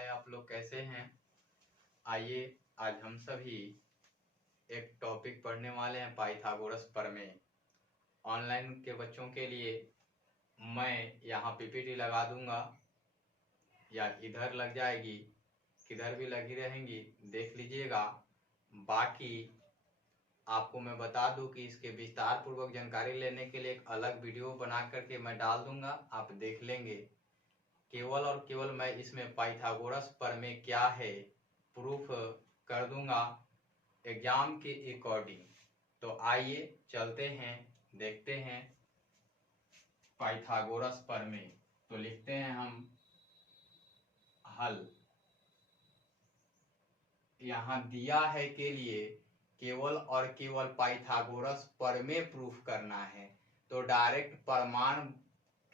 हाय, आप लोग कैसे हैं। आइए आज हम सभी एक टॉपिक पढ़ने वाले हैं पाइथागोरस प्रमेय। ऑनलाइन के बच्चों के लिए मैं यहाँ पीपीटी लगा दूंगा या इधर लग जाएगी, किधर भी लगी रहेंगी, देख लीजिएगा। बाकी आपको मैं बता दूं कि इसके विस्तार पूर्वक जानकारी लेने के लिए एक अलग वीडियो बना करके मैं डाल दूंगा, आप देख लेंगे। केवल और केवल मैं इसमें पाइथागोरस प्रमेय क्या है प्रूफ कर दूंगा एग्जाम के अकॉर्डिंग। तो आइए चलते हैं, देखते हैं पाइथागोरस प्रमेय। तो लिखते हैं हम हल। यहाँ दिया है के लिए केवल और केवल पाइथागोरस प्रमेय प्रूफ करना है। तो डायरेक्ट प्रमाण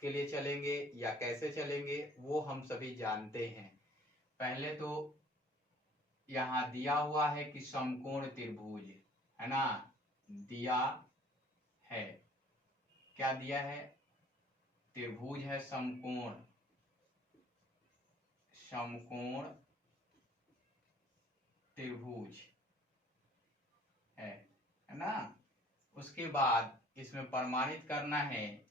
के लिए चलेंगे या कैसे चलेंगे वो हम सभी जानते हैं। पहले तो यहाँ दिया हुआ है कि समकोण त्रिभुज है ना, दिया है, क्या दिया है, त्रिभुज है समकोण, समकोण त्रिभुज है ना। उसके बाद इसमें प्रमाणित करना है।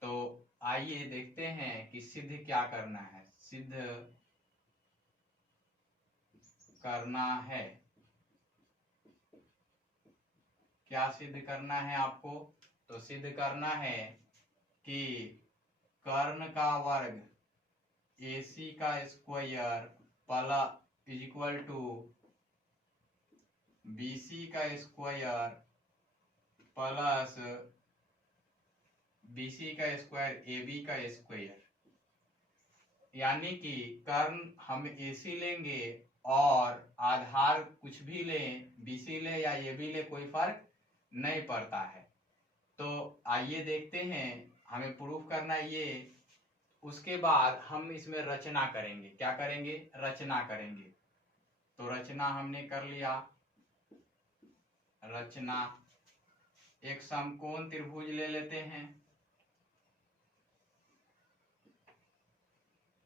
तो आइए देखते हैं कि सिद्ध क्या करना है। सिद्ध करना है, क्या सिद्ध करना है आपको। तो सिद्ध करना है कि कर्ण का वर्ग AC का square plus is equal to BC का स्क्वायर प्लस BC का स्क्वायर AB का स्क्वायर। यानी कि कर्ण हम AC लेंगे और आधार कुछ भी लें, BC ले या AB ले, कोई फर्क नहीं पड़ता है। तो आइए देखते हैं, हमें प्रूफ करना ये। उसके बाद हम इसमें रचना करेंगे। क्या करेंगे, रचना करेंगे। तो रचना हमने कर लिया। रचना, एक समकोण त्रिभुज ले लेते हैं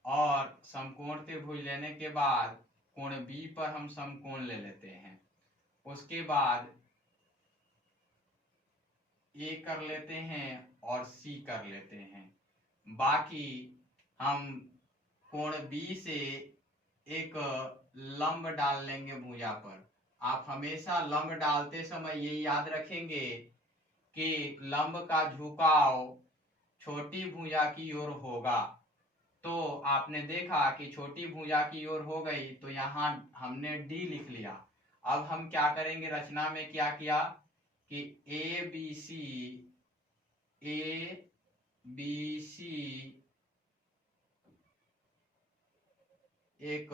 और समकोण त्रिभुज लेने के बाद कोण B पर हम समकोण ले लेते हैं। उसके बाद A कर लेते हैं और C कर लेते हैं। बाकी हम कोण B से एक लंब डाल लेंगे भुजा पर। आप हमेशा लंब डालते समय ये याद रखेंगे कि लंब का झुकाव छोटी भुजा की ओर होगा। तो आपने देखा कि छोटी भुजा की ओर हो गई, तो यहाँ हमने D लिख लिया। अब हम क्या करेंगे, रचना में क्या किया कि ABC एक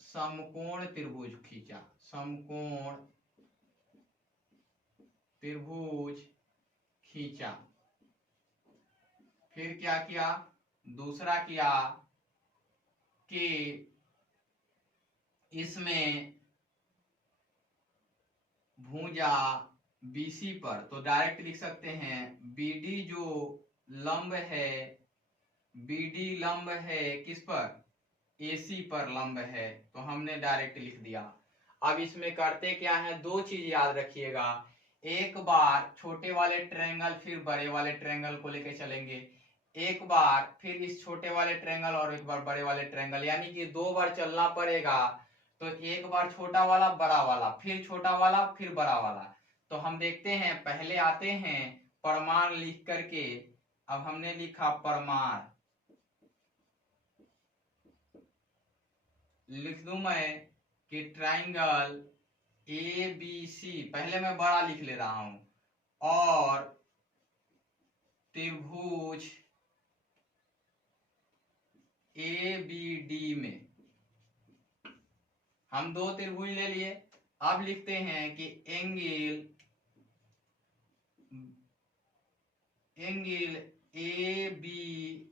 समकोण त्रिभुज खींचा, समकोण त्रिभुज खींचा। फिर क्या किया, दूसरा किया कि इसमें भुजा BC पर, तो डायरेक्ट लिख सकते हैं BD जो लंब है, BD लंब है किस पर, AC पर लंब है। तो हमने डायरेक्ट लिख दिया। अब इसमें करते क्या है, दो चीज याद रखिएगा। एक बार छोटे वाले ट्रायंगल फिर बड़े वाले ट्रायंगल को लेके चलेंगे, एक बार फिर इस छोटे वाले ट्रायंगल और एक बार बड़े वाले ट्रायंगल, यानी कि दो बार चलना पड़ेगा। तो एक बार छोटा वाला बड़ा वाला, फिर छोटा वाला, फिर बड़ा वाला। तो हम देखते हैं, पहले आते हैं प्रमाण लिख करके। अब हमने लिखा प्रमाण, लिख दूं मैं कि ट्रायंगल ABC, पहले मैं बड़ा लिख ले रहा हूं, और त्रिभुज ABD में हम दो त्रिभुज ले लिए। अब लिखते हैं कि एंगल ABC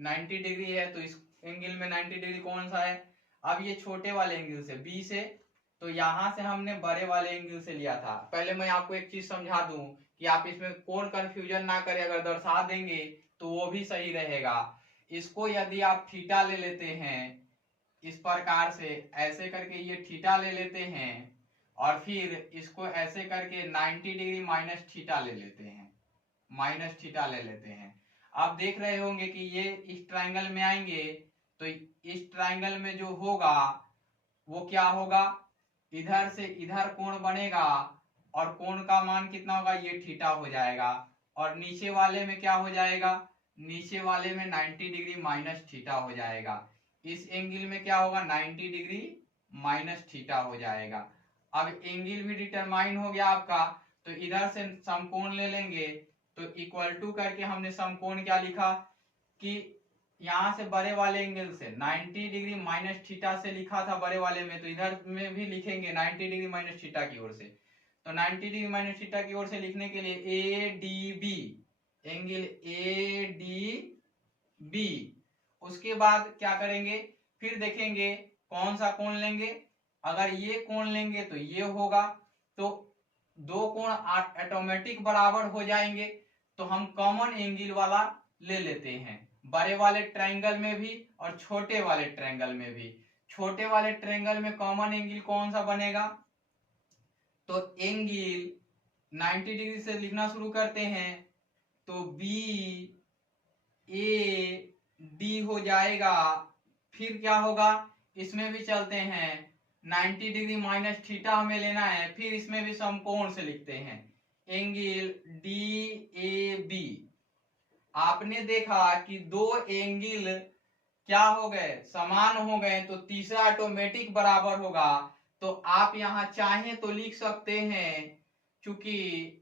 90 डिग्री है। तो इस एंगल में 90 डिग्री कौन सा है, अब ये छोटे वाले एंगल से B से, तो यहां से हमने बड़े वाले एंगल से लिया था। पहले मैं आपको एक चीज समझा दूं कि आप इसमें कोण कंफ्यूजन ना करें, अगर दर्शा देंगे तो वो भी सही रहेगा। इसको यदि आप थीटा ले लेते हैं इस प्रकार से, ऐसे करके ये थीटा ले लेते हैं और फिर इसको ऐसे करके 90 डिग्री माइनस थीटा ले लेते हैं, माइनस थीटा ले लेते हैं। आप देख रहे होंगे कि ये इस ट्रायंगल में आएंगे तो इस ट्रायंगल में जो होगा वो क्या होगा, इधर से इधर कोण बनेगा और कोण का मान कितना होगा, ये थीटा हो जाएगा। और नीचे वाले में क्या हो जाएगा, नीचे वाले में 90 डिग्री माइनस थीटा हो जाएगा। इस एंगल में क्या होगा, 90 डिग्री माइनस थीटा हो जाएगा। अब एंगल भी डिटरमाइन हो गया आपका, तो इधर से समकोण ले लेंगे तो इक्वल टू करके हमने समकोण क्या लिखा कि यहां से बड़े वाले एंगल से 90 डिग्री माइनस थीटा से लिखा था बड़े वाले में, तो इधर में भी लिखेंगे 90 डिग्री माइनस थीटा की ओर से। तो 90 डिग्री माइनस थीटा की ओर से लिखने के लिए A D B, angle A D B. उसके बाद क्या करेंगे, फिर देखेंगे कौन सा कोण लेंगे। अगर ये कोण लेंगे तो ये होगा, तो दो कोण ऑटोमेटिक बराबर हो जाएंगे। तो हम कॉमन एंगल वाला ले लेते हैं, बड़े वाले ट्रायंगल में भी और छोटे वाले ट्रायंगल में भी। छोटे वाले ट्रायंगल में कॉमन एंगल कौन सा बनेगा, तो एंगल 90 डिग्री से लिखना शुरू करते हैं तो बी ए डी हो जाएगा। फिर क्या होगा, इसमें भी चलते हैं, 90 डिग्री माइनस थीटा हमें लेना है, फिर इसमें भी समकोण से लिखते हैं एंगल डी ए बी। आपने देखा कि दो एंगल क्या हो गए, समान हो गए, तो तीसरा ऑटोमेटिक बराबर होगा। तो आप यहां चाहें तो लिख सकते हैं, क्योंकि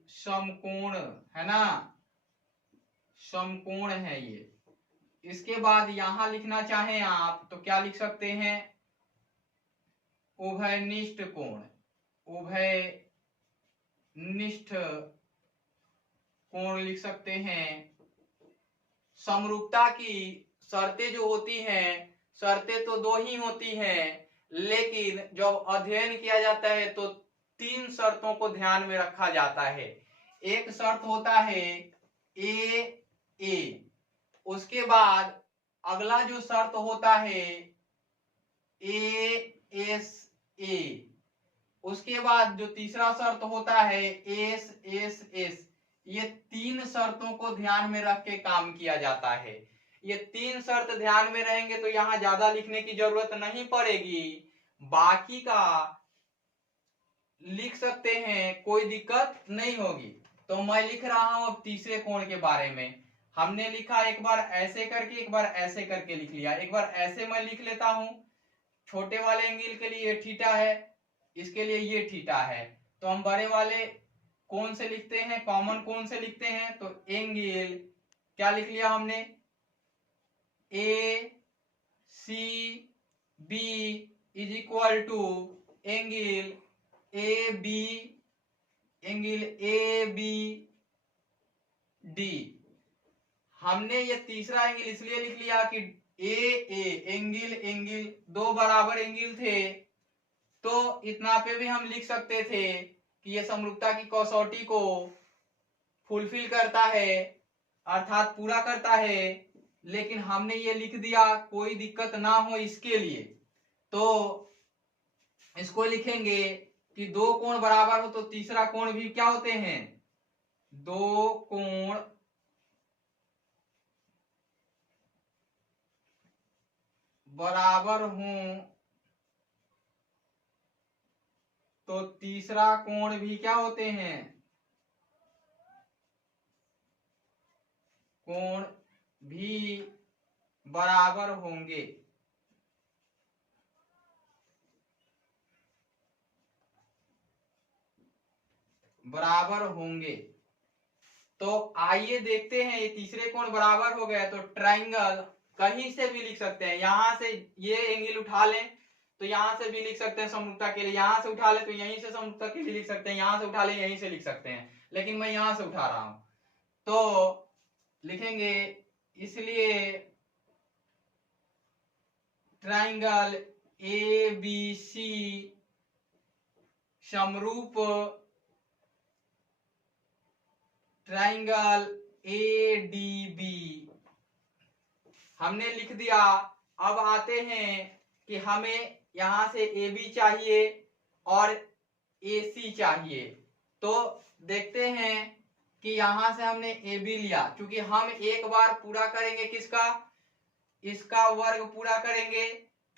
समकोण है ना, समकोण है ये। इसके बाद यहां लिखना चाहें आप तो क्या लिख सकते हैं, उभयनिष्ठ कोण, उभयनिष्ठ कोण लिख सकते हैं। समरूपता की शर्तें जो होती हैं, शर्तें तो दो ही होती हैं, लेकिन जब अध्ययन किया जाता है तो तीन शर्तों को ध्यान में रखा जाता है। एक शर्त होता है ए, उसके बाद अगला जो शर्त होता है एस ए, उसके बाद जो तीसरा शर्त होता है एस। ये तीन शर्तों को ध्यान में रख के काम किया जाता है। ये तीन शर्त ध्यान में रहेंगे तो यहां ज्यादा लिखने की जरूरत नहीं पड़ेगी, बाकी का लिख सकते हैं, कोई दिक्कत नहीं होगी। तो मैं लिख रहा हूं अब तीसरे कोण के बारे में। हमने लिखा एक बार ऐसे करके, एक बार ऐसे करके लिख लिया। एक बार ऐसे मैं लिख लेता हूं, छोटे वाले एंगल के लिए ये थीटा है, इसके लिए ये थीटा है। तो हम बड़े वाले कोण से लिखते हैं, कॉमन कोण से लिखते हैं। तो एंगल क्या लिख लिया हमने, A C B is equal to angle A B, angle A B D. हमने ये तीसरा एंगल इसलिए लिख लिया कि एंगल दो बराबर एंगल थे, तो इतना पे भी हम लिख सकते थे कि ये समरूपता की कसौटी को फुलफिल करता है, अर्थात पूरा करता है। लेकिन हमने ये लिख दिया, कोई दिक्कत ना हो इसके लिए। तो इसको लिखेंगे कि दो कोण बराबर हो तो तीसरा कोण भी क्या होते हैं, दो कोण बराबर हों तो तीसरा कोण भी क्या होते हैं, कोण भी बराबर होंगे। बराबर होंगे। तो आइए देखते हैं, ये तीसरे कोण बराबर हो गए तो ट्रायंगल कहीं से भी लिख सकते हैं। यहां से ये एंगल उठा लें तो यहां से भी लिख सकते हैं समरूपता के लिए, यहां से उठा ले तो यहीं से समरूपता के लिए लिख सकते हैं, यहां से उठा ले यहीं से लिख सकते हैं, लेकिन मैं यहां से उठा रहा हूं तो लिखेंगे। इसलिए ट्रायंगल ए बी सी समरूप ट्रायंगल ए डी बी हमने लिख दिया। अब आते हैं कि हमें यहां से AB चाहिए और AC चाहिए। तो देखते हैं कि यहां से हमने AB लिया, क्योंकि हम एक बार पूरा करेंगे किसका, इसका वर्ग पूरा करेंगे,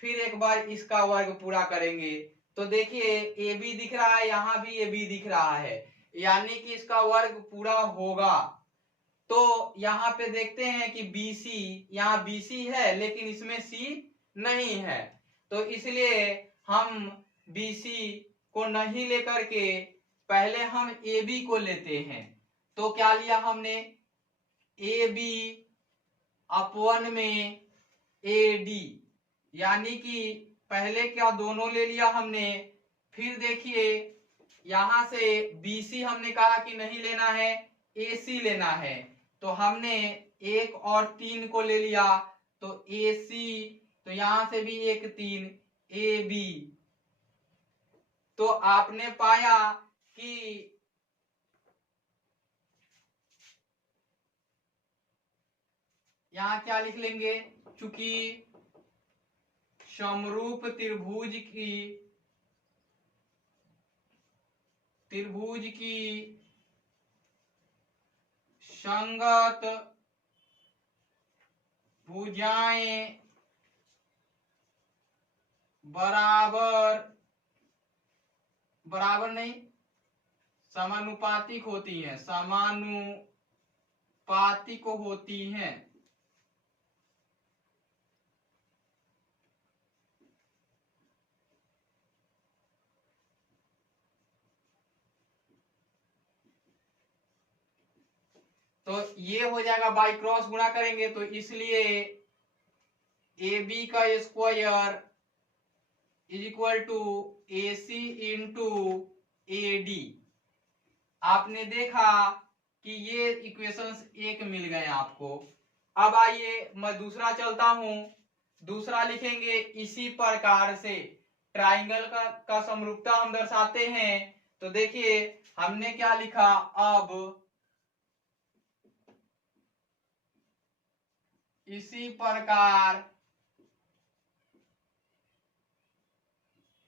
फिर एक बार इसका वर्ग पूरा करेंगे। तो देखिए AB दिख रहा है, यहां भी AB दिख रहा है, यानी कि इसका वर्ग पूरा होगा। तो यहाँ पे देखते हैं कि BC, यहाँ BC है लेकिन इसमें C नहीं है, तो इसलिए हम BC को नहीं लेकर के पहले हम AB को लेते हैं। तो क्या लिया हमने, AB अपवन में AD, यानी कि पहले क्या दोनों ले लिया हमने। फिर देखिए यहां से BC हमने कहा कि नहीं लेना है, AC लेना है, तो हमने 1 और 3 को ले लिया, तो AC, तो यहां से भी 1 3 AB। तो आपने पाया कि यहां क्या लिख लेंगे, चूंकि समरूप त्रिभुज की संगत भुजाएं बराबर नहीं समानुपातिक होती हैं, समानुपातिक होती हैं। तो ये हो जाएगा, बाई क्रॉस गुणा करेंगे, तो इसलिए AB का square is equal to AC into AD। आपने देखा कि ये इक्वेशंस एक मिल गए आपको। अब आइए मैं दूसरा चलता हूं, दूसरा लिखेंगे इसी प्रकार से। ट्राइंगल का समरूपता हम दर्शाते हैं। तो देखिए हमने क्या लिखा, अब इसी प्रकार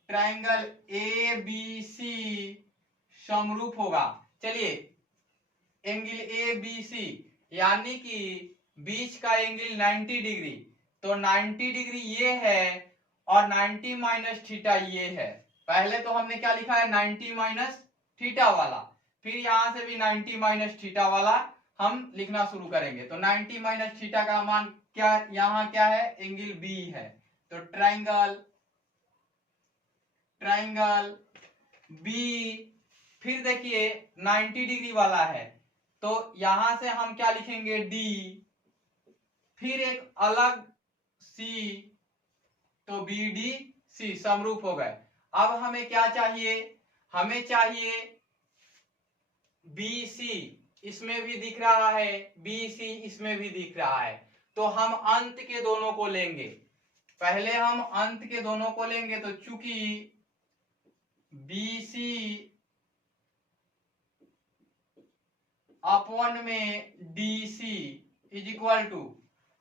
ट्राइंगल ABC समरूप होगा। चलिए एंगल ABC यानी कि बीच का एंगल 90 डिग्री, तो 90 डिग्री ये है और 90 माइनस थीटा ये है। पहले तो हमने क्या लिखा है, 90 माइनस थीटा वाला, फिर यहां से भी 90 माइनस थीटा वाला हम लिखना शुरू करेंगे। तो 90 माइनस थीटा का मान क्या, यहां क्या है, एंगल B है। तो ट्राइंगल B, फिर देखिए 90 डिग्री वाला है, तो यहां से हम क्या लिखेंगे, D, फिर एक अलग C, तो BDC समरूप हो गए। अब हमें क्या चाहिए, हमें चाहिए BC, इसमें भी दिख रहा है, BC इसमें भी दिख रहा है, तो हम अंत के दोनों को लेंगे। पहले हम अंत के दोनों को लेंगे, तो चूंकि BC अपवन में DC इज इक्वल टू,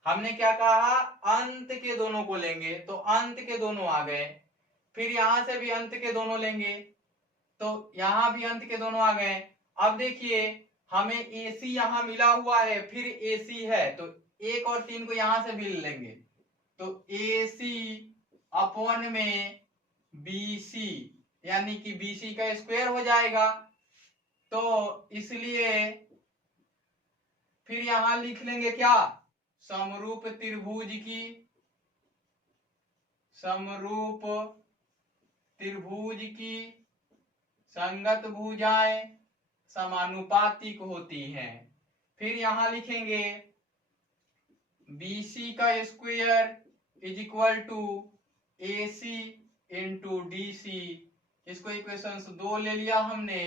हमने क्या कहा, अंत के दोनों को लेंगे, तो अंत के दोनों आ गए। फिर यहां से भी अंत के दोनों लेंगे, तो यहां भी अंत के दोनों आ गए। अब देखिए हमें AC यहां मिला हुआ है, फिर AC है, तो 1 और 3 को यहां से भी लेंगे, तो AC अपवन में BC, यानी कि BC का स्क्वायर हो जाएगा। तो इसलिए फिर यहां लिख लेंगे क्या, समरूप त्रिभुज की संगत भुजाएं समानुपातिक होती हैं। फिर यहां लिखेंगे BC का square is equal to AC into DC। इसको इक्वेशन 2 ले लिया हमने।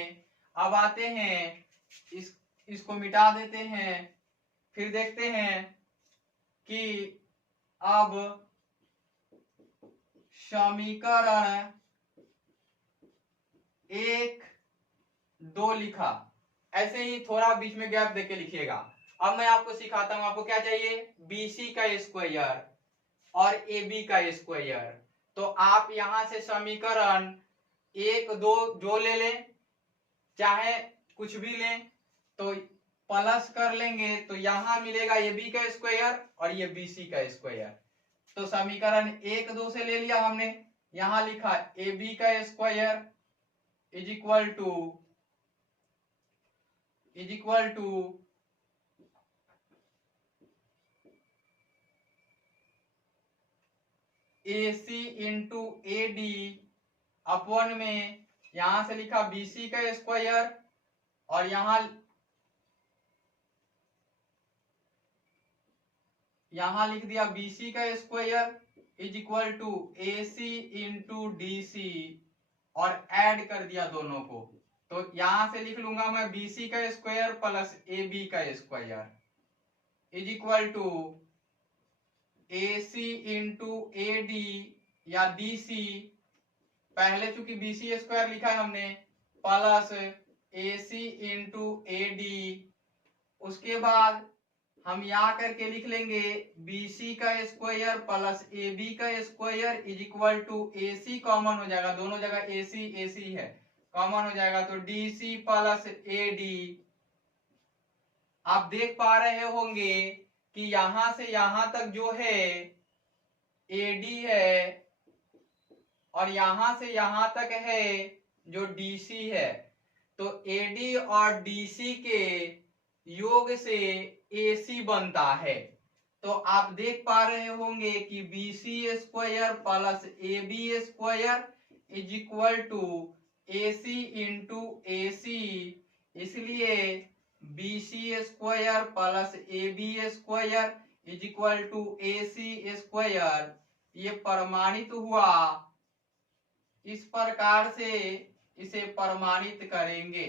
अब आते हैं इसको मिटा देते हैं, फिर देखते हैं कि अब समीकरण 1 2 लिखा, ऐसे ही थोड़ा बीच में गैप देके लिखिएगा। अब मैं आपको सिखाता हूं, आपको क्या चाहिए, BC का स्क्वायर और AB का स्क्वायर। तो आप यहां से समीकरण 1 2 जो ले लें, चाहे कुछ भी लें, तो प्लस कर लेंगे तो यहां मिलेगा AB का स्क्वायर और ये BC का स्क्वायर। तो समीकरण 1 2 से ले लिया हमने, यहां लिखा AB का square is equal to AC into AD upon में यहां से लिखा BC का स्क्वायर और यहां लिख दिया BC का square is equal to AC into DC और ऐड कर दिया दोनों को। तो यहां से लिख लूंगा मैं BC का स्क्वायर प्लस AB का square is equal to AC into AD या DC, पहले चूंकि BC स्क्वायर लिखा है हमने, प्लस AC इंटू AD। उसके बाद हम यहाँ करके लिख लेंगे BC का स्क्वायर प्लस AB का square is equal to AC common हो जाएगा, दोनों जगह AC है, कॉमन हो जाएगा तो DC प्लस AD। आप देख पा रहे होंगे कि यहां से यहां तक जो है AD है और यहां से यहां तक है जो DC है। तो AD और DC के योग से AC बनता है। तो आप देख पा रहे होंगे कि BC square plus AB square is equal to AC into AC, इसलिए BC square plus AB square is equal to AC square. ये प्रमाणित हुआ, इस प्रकार से इसे प्रमाणित करेंगे।